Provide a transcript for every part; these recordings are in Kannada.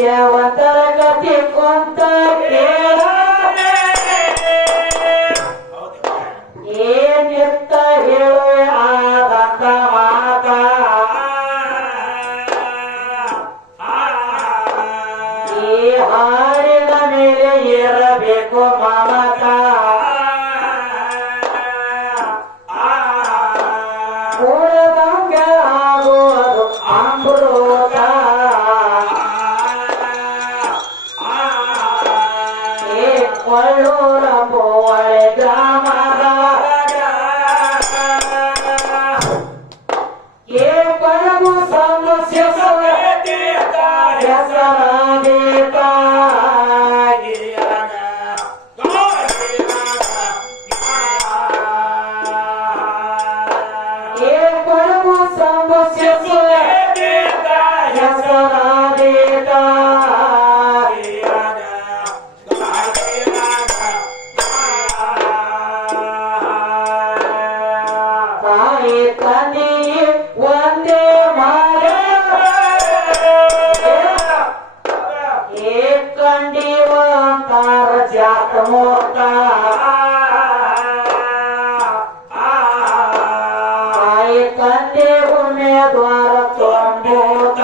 ಸತ್ಯವಂತರ ಕಥೆ ಕೊಂತ ಏನಿತ್ತ ಹೇಳುವೆ ಆದಂತ ಮಾತ ಈ ಹಾಡಿನ ಮೇಲೆ ಇರಬೇಕು ಮಮತ ಕೂಡದಂಗ ಆಗುವುದು ಅಮೃತ ಕೊಳ್ಳೂರ ಬೋಳೆ ಗ್ರಾಮದ ಏ ಕೊಳಗು ಸಮಸ್ಯೆ ಏ ಕೊಳಗು ಸಮಸ್ಯೆ ಒಂದೇ ಮಾರ ಕಂಡಿವಂತಾರ ಜಾತ ಮೋತ ತಾಯಿ ತಂದೆ ಉಮೇದ್ವಾರ ತೊಂಬೂತ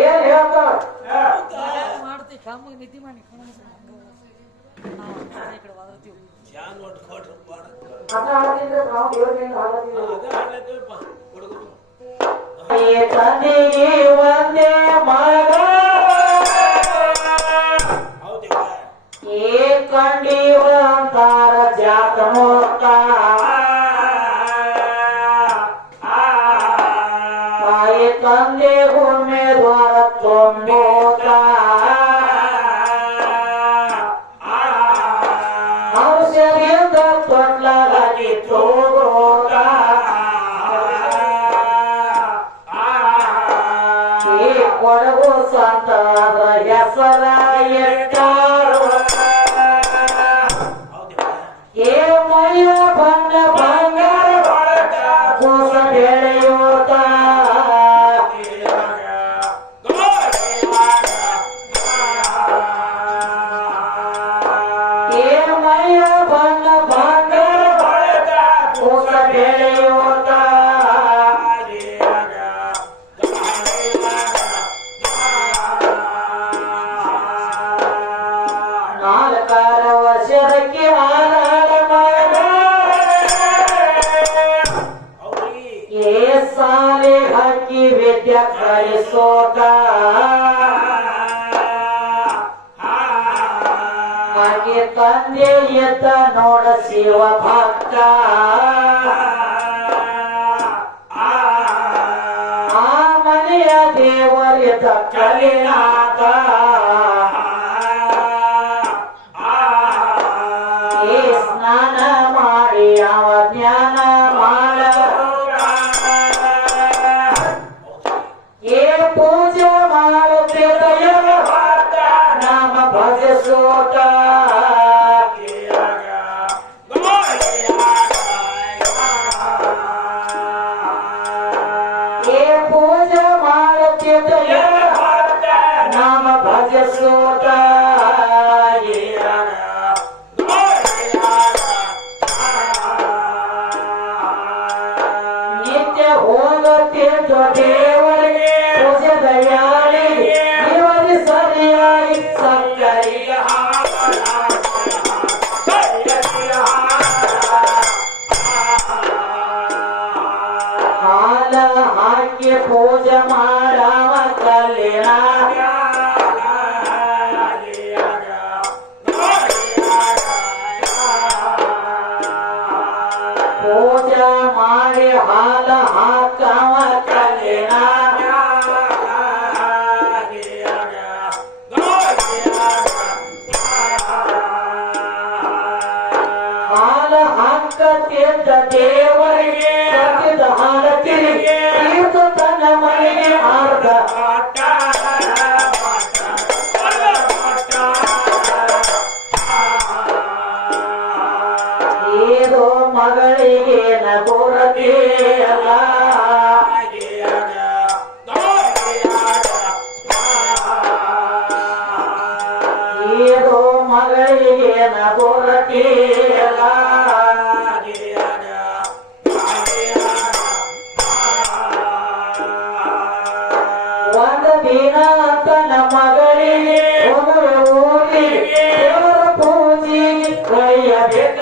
ಏನ್ ಹೇಳ್ತಾರ ನಿಧಿ ಮಾಡಿ ತಂದೆಗೆ ಒಂದೇ ಮಗ ಏ ಕಂಡಿವಂತಾರ ಜಾತ ಮೋತ ತಾಯಿ ತಂದೆ ಉಮೇದ್ವಾರ ತೊಂಬೂತ ಔಷಧಿಯಿಂದ ತೊಟ್ಲಾಗಿ ತೋಗೋದ ಈ ಕೊಡಗು ಸಂತರ ಹೆಸರ ಎಟ್ಟಾರು ಏ ಮಯ ಬಣ್ಣ ಬಂಗಾರ ಕೂಸ ಬೆಳೆಯೋದ ಏ ಮಯ ಬಣ್ಣ ಬಂಗಾರ ಕೂಸ ಬೆಳೆಯೋದ ನಾಲ್ಕಾರ ವರ್ಷಕ್ಕೆ ಆರಾಡ ಮಾಡ ಏ ಸಾಲೆ ಹಾಕಿ ವಿದ್ಯೆ ಕಲಿಸೋಕ ಹಾಗೆ ತಂದೆ ಎದ್ದ ನೋಡ ಶಿವ ಭಕ್ತ ಆ ಮನೆಯ ದೇವರಿದ ಕಲಿನಾಥ ಸ್ನಾನ ಮಾಡಿ ಯಾವ ಜ್ಞಾನ ಮಾಡ ಏ ಪೂಜೆ ಮಾಡುತ್ತಿದೆಯ ನಾಮ ಭಜಿಸೋಟ ಏ ಪೂಜೆ ಮಾಡುತ್ತಿದೆಯ ನಾಮ ಭಜಿಸೋ ದಿನ ತನ್ನ ಮಗಳಿಗೆ ಊರಿ ದೇವರ ಪೂಜೆಗೆ ಒಯ್ಯಬೇಕ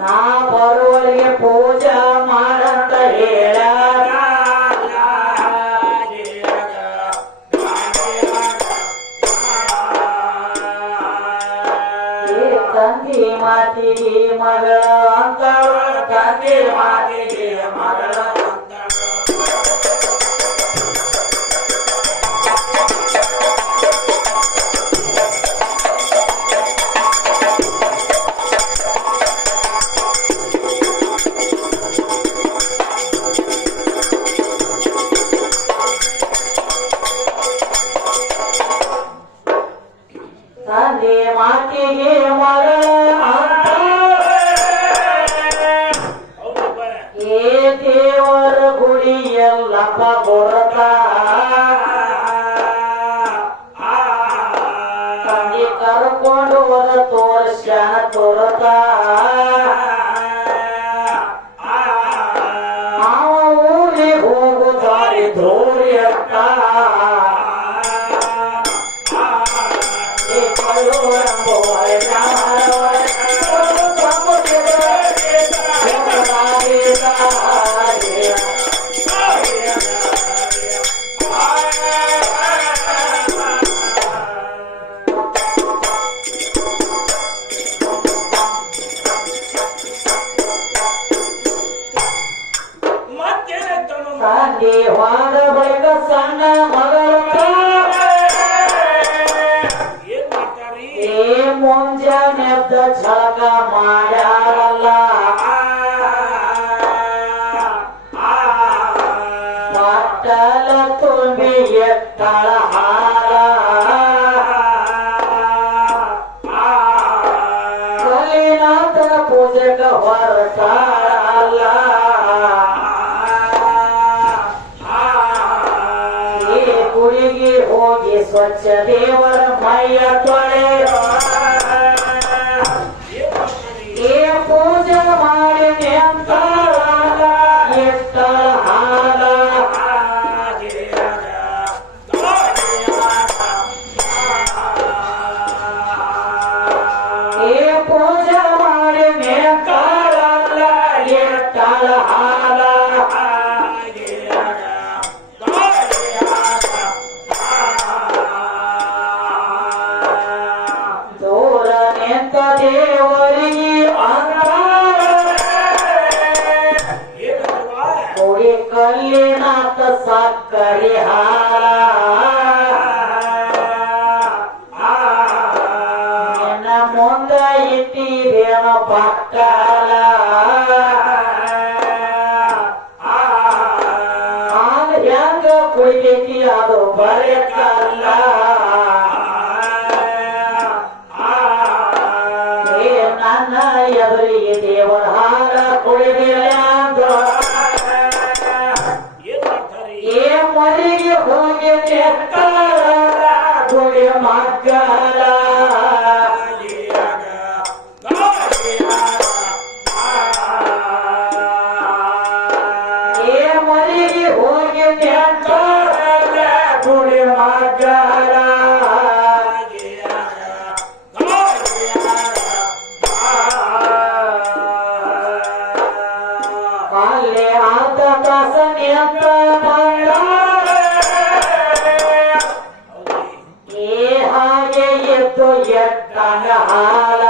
ನಾ ಬರುವವರಿಗೆ ಪೂಜಾ ಮಾಡಂತ ಹೇಳ ತಂದೆ ಮಾತಿಗೆ ಮಗಳ ಅಂತ ತಂದೆ ಮಾತಿಗೆ ಮಗಳ ಅಂತ ತಂದೆ ಮಾತಿಗೆ ಮಗಳ ದೇವರ ಗುಡಿ ಎಲ್ಲಪ್ಪ ಕೊರತ ತಂದೆ ಕರ್ಕೊಂಡು ಹೋದ ತೋರ್ಸ್ಯಾನ ತೋರತ ಅವ ಊರಿಗೆ ಹೋಗು ದಾರಿ ಧೋರಿ ಅಕ್ಕ ತಂದೆ ಹೋದ ಬಳಿಕ ಸಣ್ಣ ಮಗಳು ಮುಂಜಾನೆ ಎದ್ದ ಛಳಕ ಮಾಡ್ಯಾರಲ್ಲ ಪಟ್ಟಲ ತುಂಬಿ ಎತ್ತಳ ಹಾರ ಕಲಿನಾಥನ ಪೂಜೆಗೆ ಹೊರಟಾಳಲ್ಲ ಗುಡಿಗೆ ಹೋಗಿ ಸ್ವಚ್ಛ ದೇವರ ಮೈಯ ತೊಳೆ ಪೂಜೆ ಮಾಡಿ ಅಂತ ಎತ್ತಳ ಹಾಲ ಪೂಜೆ ಮಾಡಿ ನೇತಾಳಲ್ಲ ಎತ್ತಳ ಹಾಲ ದೂರ ನಿಂತ ದೇವರಿಗೆ ಕುಡಿ ಕಲ್ಲಿನಾಥ ಸಕ್ಕರೆ ಹಾಲ ನಿನ್ನ ಮುಂದ ಇಟ್ಟಿದೇನ ಪಕ್ಕಲ ಹಾಲು ಹೆಂಗ ಕುಡಿತೈತಿ ಅದು ಬರೆ ಕಲ್ಲ ನನ್ನ ಎದುರಿಗೆ ದೇವರ ಹಾರ ಕುಡಿದಿಲ್ಲ ಮರಿಗೆ ಹೋಗಿ ಗುಡಿ ಮಕ್ಕಳ ಮರಿಗೆ ಹೋಗಿ ಗುಡಿ ಮಕ್ಕಳ ಕಾಲೆ ಆತ ತಾಸನೆ ಅಂತ ಹಾಗೆ ಎದ್ದು ಎಟ್ಟಂಗ ಹಾಲ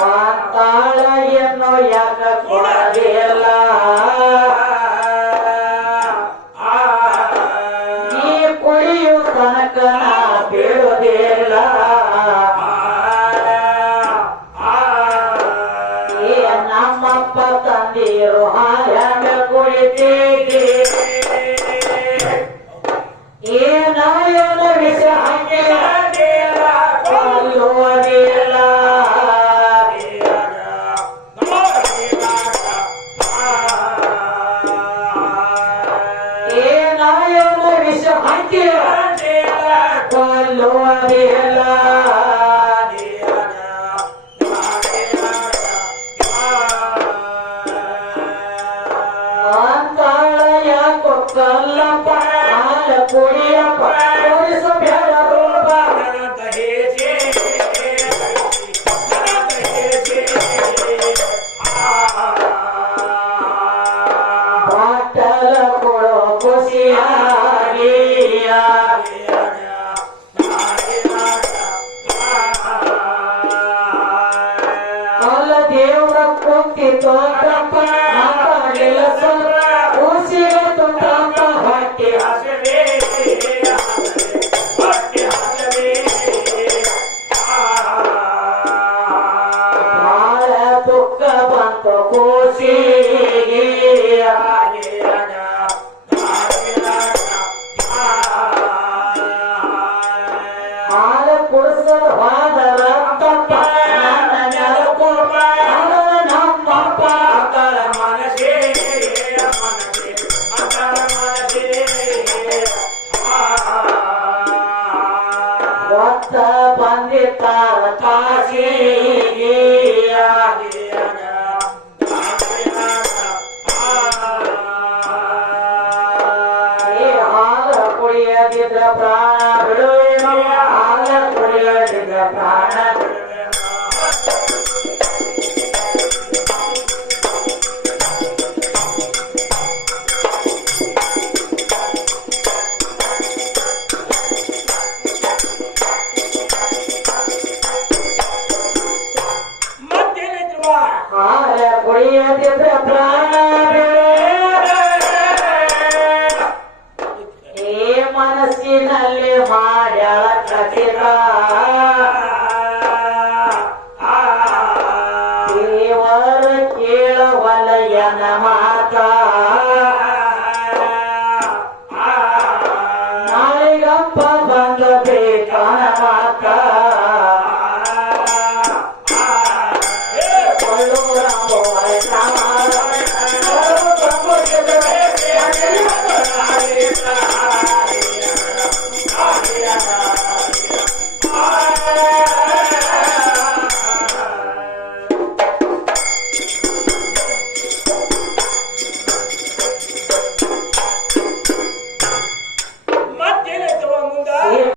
ಮಾತಾಳ ಎನ್ನು ಯಾಕ ಕೊಡದಿಲ್ಲ ಈ ಕುಡಿಯು ತನಕನ ಬೀಳುವುದಿಲ್ಲ ನಮ್ಮಪ್ಪ ತಂದಿರು ಹಾಯಂಗ ಕುಡಿತೀವಿ ಏನಾಯನ ವಿಷ ಕೊಲ್ಲುವುದಿಲ್ಲ ಏನಾಯನ ವಿಷ ಕೊಲ್ಲುವುದಿಲ್ಲ ಹುಟ್ಟಿತು ತಪ್ಪ ಮಾತಾಡಿಲ್ಲ ಸ್ವಲ್ಪ ಕೂಸಿಗೆ ತುಂಡಪ್ಪ ಹೊಟ್ಟೆ ಹಸವೇ ಹೊಟ್ಟೆ ಹಸವೇ ಬಾಳ ದುಃಖ ಬಂತು ಕೂಸಿಗೆ ಹಾಲ ಕುಡಿಸದ ಹೋದರ ತಪ್ಪ ನನ್ನ ನೆಲಕೊಪ್ಪ ನಮ್ಮಪ್ಪ ಅಕ್ಕಳ ಮನಸೇ ಮನಸೇ ಅಕ್ಕಳ ಮನಸೇ ಒತ್ತ ಬಂದಿತ್ತಾರ ಕಾಶಿ